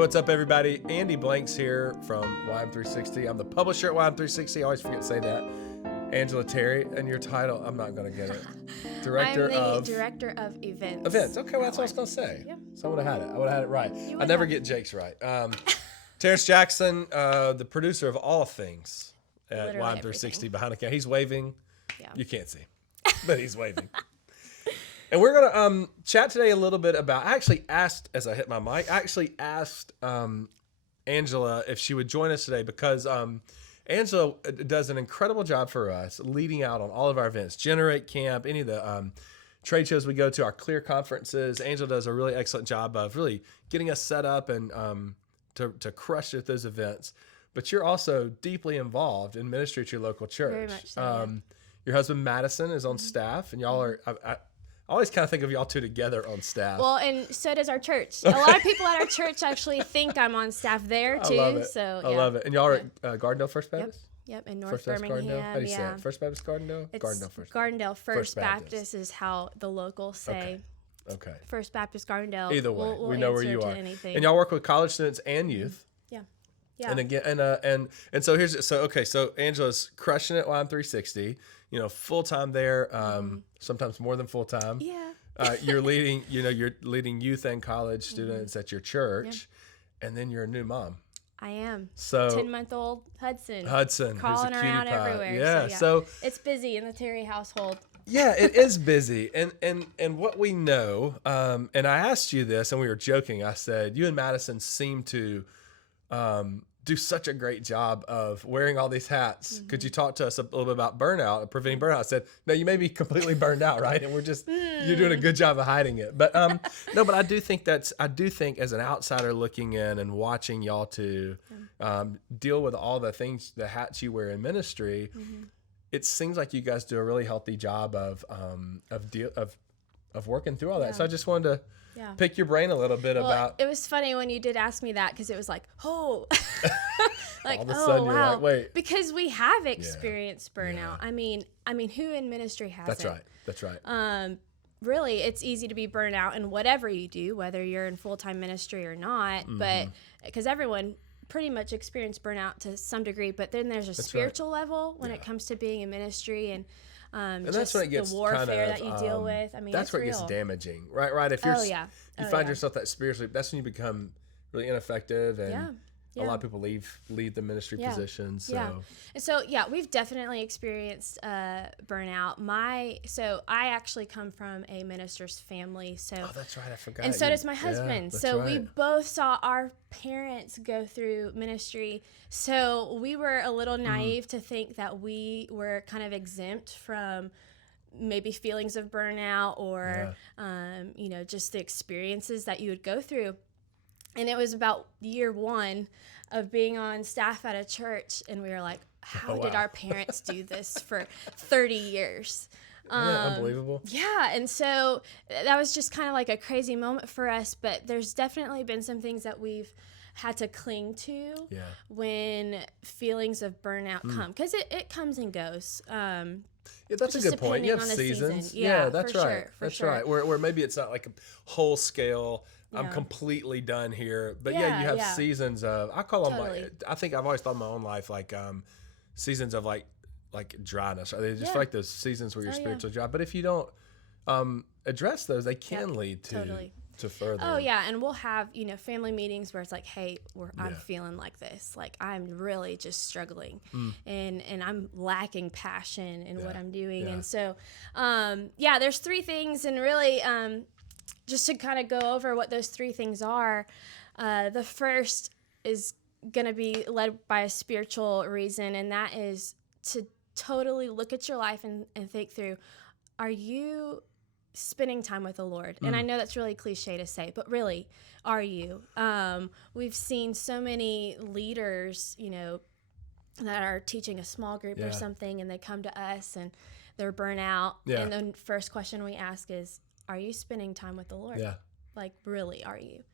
what's up, everybody? Andy Blanks here from YM360. I'm the publisher at YM360. I always forget to say that. Angela Terry, and your title, I'm not going to get it. I'm the director of events. Events. Okay, well, that's what I was going to say. Yeah. So I would have had it. I would have had it right. I never get Jake's right. Terrence Jackson, the producer of all things at YM360 behind the camera. He's waving. Yeah. You can't see, but he's waving. And we're going to chat today a little bit about, I actually asked, as I hit my mic, Angela if she would join us today because Angela does an incredible job for us leading out on all of our events, Generate Camp, any of the trade shows we go to, our Clear conferences. Angela does a really excellent job of really getting us set up and to crush at those events. But you're also deeply involved in ministry at your local church. Very much so, yeah. Your husband, Madison, is on staff, and y'all are... I always kind of think of y'all two together on staff. Well, and so does our church. A lot of people at our church actually think I'm on staff there too. I love it. So I love it. And y'all are at Gardendale First Baptist? Yep, in North First Baptist Birmingham. Gardendale? How do you say it? First Baptist Gardendale? Gardendale First Baptist is how the locals say. Okay. First Baptist Gardendale. Either way, we'll we know where you are. Anything. And y'all work with college students and youth. Yeah. Yeah. And again, and so so Angela's crushing it while I'm 360. You know, full time there. Sometimes more than full time. Yeah. You're leading youth and college students at your church, and then you're a new mom. I am. So 10-month-old Hudson, who's crawling a cutie around pie. everywhere. Yeah, so it's busy in the Terry household. Yeah, it is busy, and what we know, and I asked you this, and we were joking. I said you and Madison seem to do such a great job of wearing all these hats. Mm-hmm. Could you talk to us a little bit about burnout, preventing burnout? I said, no, you may be completely burned out, right? And we're just, you're doing a good job of hiding it. But no, but I do think as an outsider looking in and watching y'all two deal with all the things, the hats you wear in ministry, it seems like you guys do a really healthy job of working through all that. So I just wanted to pick your brain a little bit about. It was funny when you did ask me that because it was like, like, all of a sudden wow. You're like, wait. Because we have experienced burnout. Yeah. I mean, who in ministry hasn't? That's right. Really, it's easy to be burnt out in whatever you do, whether you're in full-time ministry or not. But because everyone pretty much experienced burnout to some degree, but then there's a spiritual level when it comes to being in ministry and just that's when it gets the warfare that you deal with. I mean, that's where it gets damaging, right? If you're, you find yourself that spiritually, that's when you become really ineffective, and a lot of people leave the ministry position. So and so we've definitely experienced burnout. So I actually come from a minister's family. So that's right, I forgot. And so does my husband. So we both saw our parents go through ministry. So we were a little naive to think that we were kind of exempt from maybe feelings of burnout or just the experiences that you would go through. And it was about year one of being on staff at a church, and we were like, how did our parents do this for 30 years? Isn't that unbelievable? Yeah, and so that was just kind of like a crazy moment for us, but there's definitely been some things that we've had to cling to when feelings of burnout come, because it comes and goes. That's a good point. You have seasons. Yeah, that's right. Right. Where maybe it's not like a whole scale, I'm completely done here. But you have seasons of, I call them, I think I've always thought in my own life, like seasons of like dryness. They just feel like those seasons where you're spiritually dry. But if you don't address those, they can lead to further. Oh yeah, and we'll have family meetings where it's like, hey, I'm feeling like this, like I'm really just struggling, and I'm lacking passion in what I'm doing, and so there's three things, and really just to kind of go over what those three things are. The first is going to be led by a spiritual reason, and that is to totally look at your life and think through, are you spending time with the Lord? And I know that's really cliche to say, but really, are you? We've seen so many leaders, that are teaching a small group or something, and they come to us and they're burnt out. Yeah. And the first question we ask is, are you spending time with the Lord? Yeah. Like, really, are you?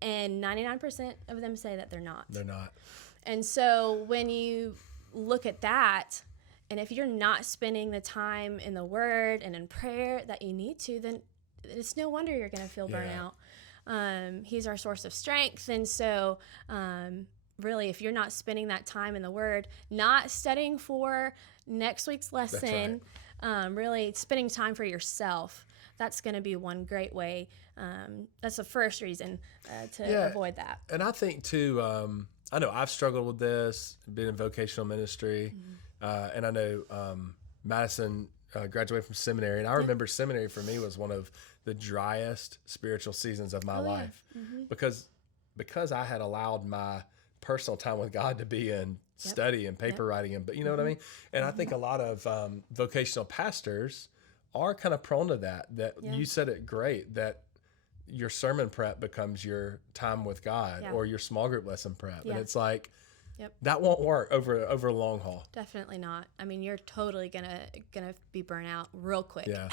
And 99% of them say that they're not. They're not. And so when you look at that, and if you're not spending the time in the Word and in prayer that you need to, then it's no wonder you're going to feel burnout. He's our source of strength. And so, really, if you're not spending that time in the Word, not studying for next week's lesson, really spending time for yourself, that's going to be one great way. That's the first reason to avoid that. And I think too, I know I've struggled with this, been in vocational ministry, and I know Madison graduated from seminary, and I remember seminary for me was one of the driest spiritual seasons of my life because I had allowed my personal time with God to be in study and paper writing, and but you know what I mean. And I think a lot of vocational pastors are kind of prone to that. You said it great, that your sermon prep becomes your time with God or your small group lesson prep, and it's like that won't work over a long haul. Definitely not. I mean, you're totally gonna be burnt out real quick. Yeah,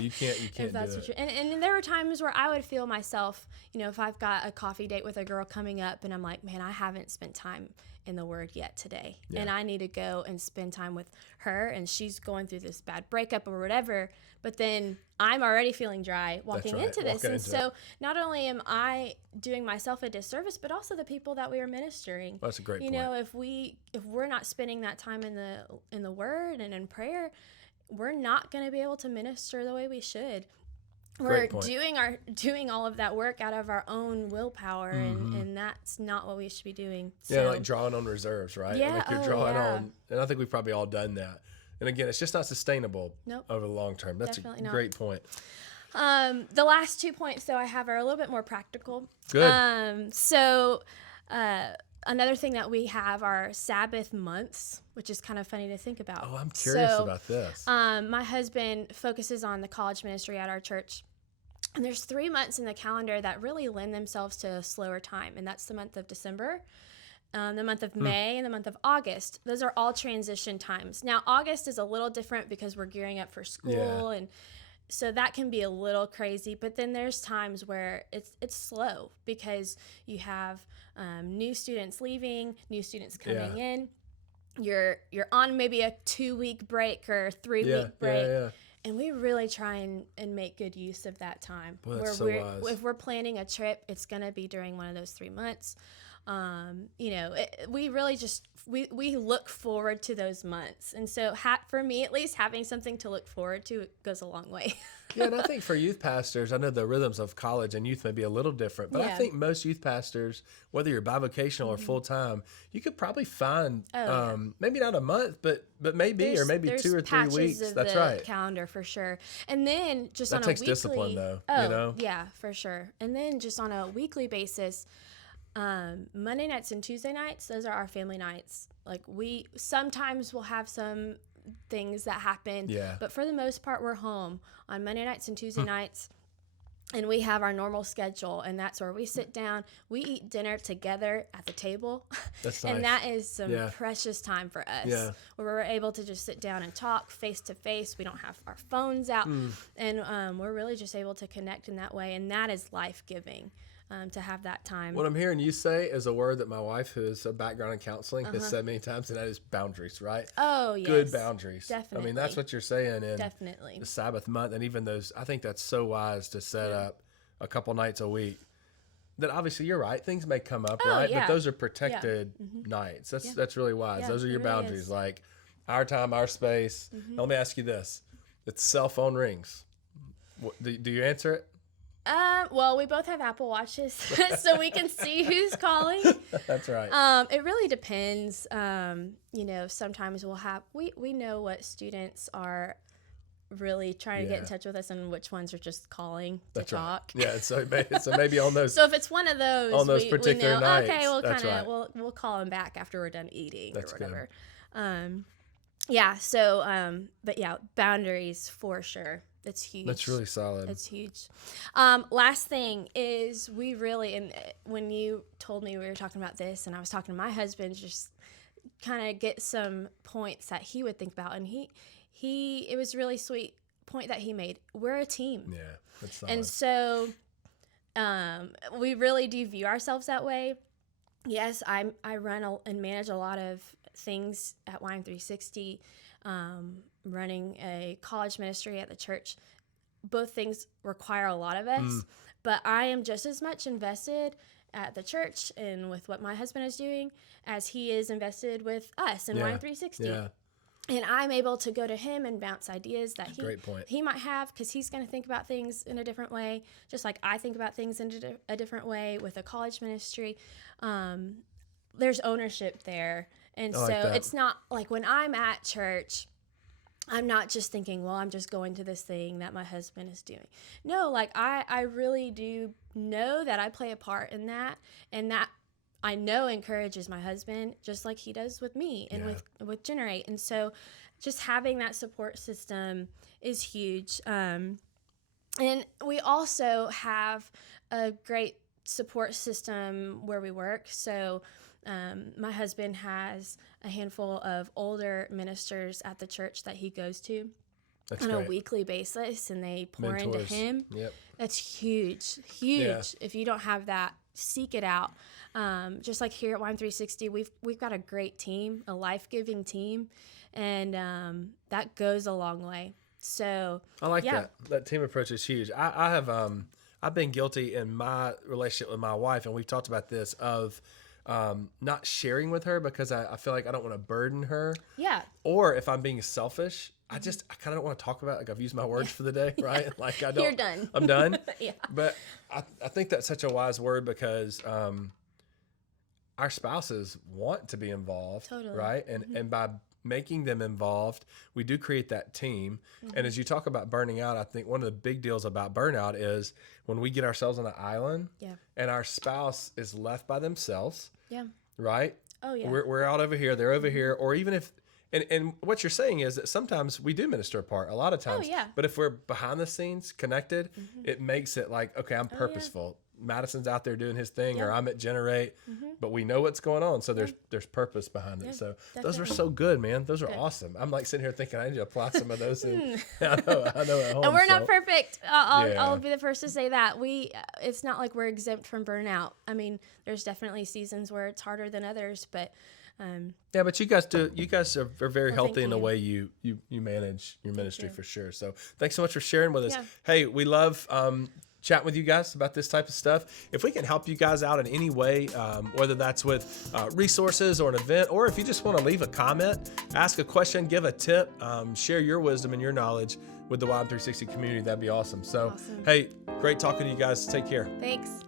you can't if that's do what it. And there were times where I would feel myself, if I've got a coffee date with a girl coming up, and I'm like, man, I haven't spent time in the Word yet today, and I need to go and spend time with her, and she's going through this bad breakup or whatever, but then I'm already feeling dry walking into this. And so not only am I doing myself a disservice, but also the people that we are ministering. Well, that's a great point. If we're not spending that time in the Word and in prayer, we're not going to be able to minister the way we should. We're doing all of that work out of our own willpower, and that's not what we should be doing. So, like drawing on reserves, right? Yeah, like you're drawing on, and I think we've probably all done that. And again, it's just not sustainable over the long term. That's definitely a great point. The last 2 points, though, I have are a little bit more practical. Good. Another thing that we have are Sabbath months, which is kind of funny to think about. Oh, I'm curious about this. My husband focuses on the college ministry at our church. And there's 3 months in the calendar that really lend themselves to a slower time. And that's the month of December, the month of May, and the month of August. Those are all transition times. Now, August is a little different because we're gearing up for school. And so that can be a little crazy. But then there's times where it's slow because you have new students leaving, new students coming in. You're on maybe a 2-week break or 3-week break. And we really try and make good use of that time. Boy, that's so wise. If we're planning a trip, it's going to be during one of those 3 months. We really just, we look forward to those months. And so for me, at least, having something to look forward to goes a long way. And I think for youth pastors, I know the rhythms of college and youth may be a little different, but I think most youth pastors, whether you're bivocational or full-time, you could probably find, maybe not a month, but maybe, there's 2 or 3 weeks. Of That's the right. calendar for sure. And then just that on a takes weekly, discipline though, yeah, for sure. And then just on a weekly basis, Monday nights and Tuesday nights, those are our family nights. Like we sometimes will have some things that happen, but for the most part, we're home on Monday nights and Tuesday nights, and we have our normal schedule, and that's where we sit down, we eat dinner together at the table. That's nice. And that is some precious time for us, where we're able to just sit down and talk face to face. We don't have our phones out, and we're really just able to connect in that way, and that is life-giving. To have that time. What I'm hearing you say is a word that my wife, who is a background in counseling, has said many times, and that is boundaries, right? Oh, yes. Good boundaries. Definitely. I mean, that's what you're saying in Definitely. the Sabbath month, and even those, I think that's so wise to set up a couple nights a week. That obviously, you're right, things may come up, right? But those are protected nights. That's really wise. Those are your boundaries, like our time, our space. Now, let me ask you this. It's cell phone rings. Do you answer it? Well, we both have Apple Watches, so we can see who's calling. That's right. It really depends. Sometimes we know what students are really trying to get in touch with us and which ones are just calling to talk. Right. Yeah, so maybe on those. So if it's one of those, on those particular we know, nights, okay, we'll call them back after we're done eating that's or whatever. Good. But boundaries for sure. It's huge. That's really solid. It's huge. Last thing is and when you told me we were talking about this, and I was talking to my husband, just kind of get some points that he would think about, and it was a really sweet point that he made. We're a team. Yeah, that's solid. And so we really do view ourselves that way. Yes, I run and manage a lot of things at YM360. Running a college ministry at the church, both things require a lot of us, But I am just as much invested at the church and with what my husband is doing as he is invested with us in Wine 360. Yeah. And I'm able to go to him and bounce ideas that he might have, because he's going to think about things in a different way, just like I think about things in a different way with a college ministry. There's ownership there. And so it's not like when I'm at church, I'm not just thinking, well, I'm just going to this thing that my husband is doing. No, like I really do know that I play a part in that, and that I know encourages my husband just like he does with me and with Generate. And so just having that support system is huge. And we also have a great support system where we work. So my husband has a handful of older ministers at the church that he goes to on a weekly basis, and they pour into him. Yep. That's huge. Yeah. If you don't have that, seek it out. Just like here at Wine 360, we've got a great team, a life-giving team, and that goes a long way. So I like that team approach is huge. I have I've been guilty in my relationship with my wife, and we've talked about this, of not sharing with her because I feel like I don't want to burden her. Yeah. Or if I'm being selfish, I kind of don't want to talk about it. Like, I've used my words for the day, right? Like, I don't. You're done. I'm done. Yeah. But I think that's such a wise word, because our spouses want to be involved, right? And by making them involved, we do create that team. And as you talk about burning out, I think one of the big deals about burnout is when we get ourselves on an island and our spouse is left by themselves. Yeah. Right? Oh, yeah. We're out over here, they're over here, or even if, and what you're saying is that sometimes we do minister apart, a lot of times. Oh, yeah. But if we're behind the scenes connected, it makes it like, okay, I'm purposeful. Madison's out there doing his thing, or I'm at Generate, but we know what's going on. So there's purpose behind it. So definitely. Those are so good, man. Those are awesome. I'm like sitting here thinking I need to apply some of those. I know at home. And we're not perfect. I'll be the first to say that. It's not like we're exempt from burnout. I mean, there's definitely seasons where it's harder than others, but but you guys are very healthy in the way you manage your ministry for sure. So thanks so much for sharing with us. Yeah. Hey, we love chatting with you guys about this type of stuff. If we can help you guys out in any way, whether that's with resources or an event, or if you just want to leave a comment, ask a question, give a tip, share your wisdom and your knowledge with the Wild 360 community, that'd be awesome. So, hey, great talking to you guys. Take care. Thanks.